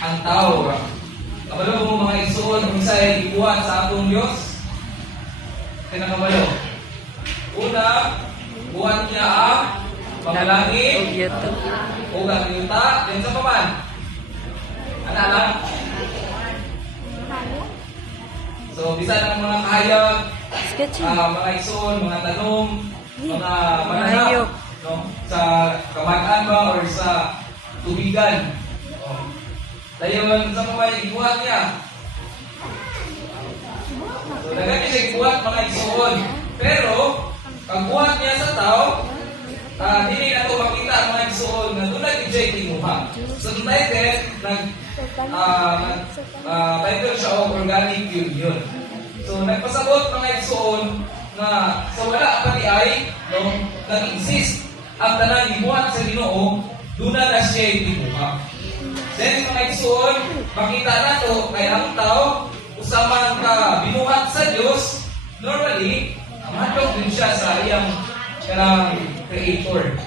ang tao. Kabalo mo mga igsoon kung sa'y ibuhat sa atong Diyos. Kinakabalo. Una, buhat niya ang pangalangit o ang yuta. Yan sa paman. Ano lang? So, bisa ng mga kahayag, mga igsoon, mga tanong, mga mananap, no? Sa kamagan ba or sa tubigan. Dayon sa paman, ibuhat niya. So, dagan niya siya ibuhat mga igsoon. Pero, pag buhat niya sa tao, hindi na ito makita ang mga igsoon na doon nag-ijay kinuha. So, the title, title siya o organic union. So, nagpasabot mga igsoon na sa wala pa di ay, no, nag-exist ang tanang ibuhat sa Ginoo, doon na siya kinuha. Then, mga igsoon, makita na ito kay ang tao, usaman ka binuhat sa Diyos, normally, matok din siya sa iyang creator.